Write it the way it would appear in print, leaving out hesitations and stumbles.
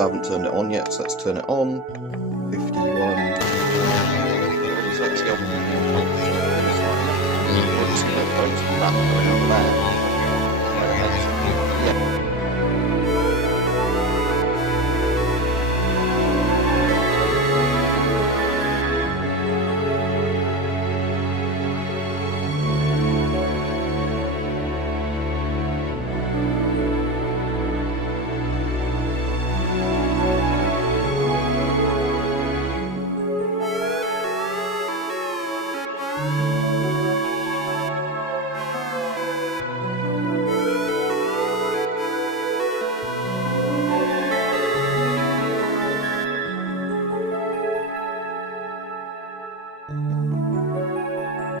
I haven't turned it on yet, so let's turn it on. 51. So let's go. That going on there. Yeah.